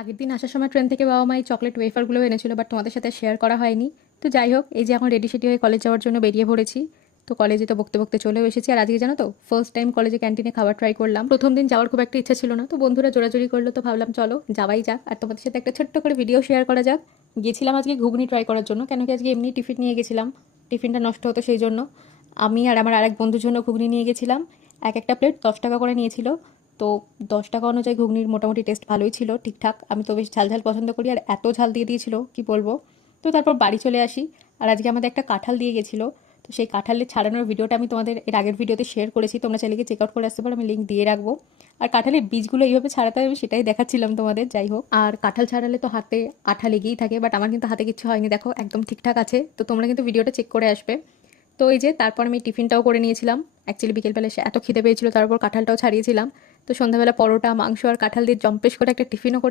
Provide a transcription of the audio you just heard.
আগের দিন আসার সময় ট্রেন থেকে বাবা মা এই চকলেট ওয়েফারগুলো এনেছিল, বাট তোমাদের সাথে শেয়ার করা হয়নি। তো যাই হোক, এই যে এখন রেডি সেডি হয়ে কলেজ যাওয়ার জন্য বেরিয়ে পড়েছি। তো কলেজে তো বকতে বকতে চলেও এসেছি। আর আজকে জানো তো, ফার্স্ট টাইম কলেজে ক্যান্টিনে খাবার ট্রাই করলাম। প্রথম দিন যাওয়ার খুব একটা ইচ্ছা ছিল না, তো বন্ধুরা জোরাজোরি করলো, তো ভাবলাম চলো যাওয়াই যাক, আর তোমাদের সাথে একটা ছোট্ট করে ভিডিও শেয়ার করা যাক। গেছিলাম আজকে ঘুগনি ট্রাই করার জন্য, কেন কি আজকে এমনি টিফিন নিয়ে গেছিলাম, টিফিনটা নষ্ট হতো সেই জন্য। আমি আর আমার আরেক বন্ধুর জন্য ঘুগনি নিয়ে গেছিলাম। এক একটা প্লেট 10 টাকা করে নিয়েছিল। তো 10 টাকা অনুযায়ী ঘুগনির মোটামুটি টেস্ট ভালোই ছিল, ঠিকঠাক। আমি তো বেশ ঝাল ঝাল পছন্দ করি, আর এত ঝাল দিয়ে দিয়েছিল কি বলবো। তো তারপর বাড়ি চলে আসি। আর আজকে আমাদের একটা কাঁঠাল দিয়ে গেছিলো। তো সেই কাঁঠালের ছাড়ানোর ভিডিওটা আমি তোমাদের এর আগের ভিডিওতে শেয়ার করেছি, তোমরা চাইলে গিয়ে চেক আউট করে আসতে পারো, আমি লিঙ্ক দিয়ে রাখবো। আর কাঁঠালের বীজগুলো এইভাবে ছাড়াতে হবে, আমি সেটাই দেখাচ্ছিলাম তোমাদের। যাই হোক, আর কাঁঠাল ছাড়ালে তো হাতে আঠা লেগেই থাকে, বাট আমার কিন্তু হাতে কিছু হয়নি, দেখো একদম ঠিকঠাক আছে। তো তোমরা কিন্তু ভিডিওটা চেক করে আসবে। তো এই যে তারপর আমি টিফিনটাও করে নিয়েছিলাম। অ্যাকচুয়ালি বিকেলবেলা এসে এত খিদে পেয়েছিল, তারপর কাঁঠালটাও ছাড়িয়েছিলাম। তো সন্ধ্যাবেলা পরোটা, মাংস আর কাঁঠাল দিয়ে জম্পেশ করে একটা টিফিনও করে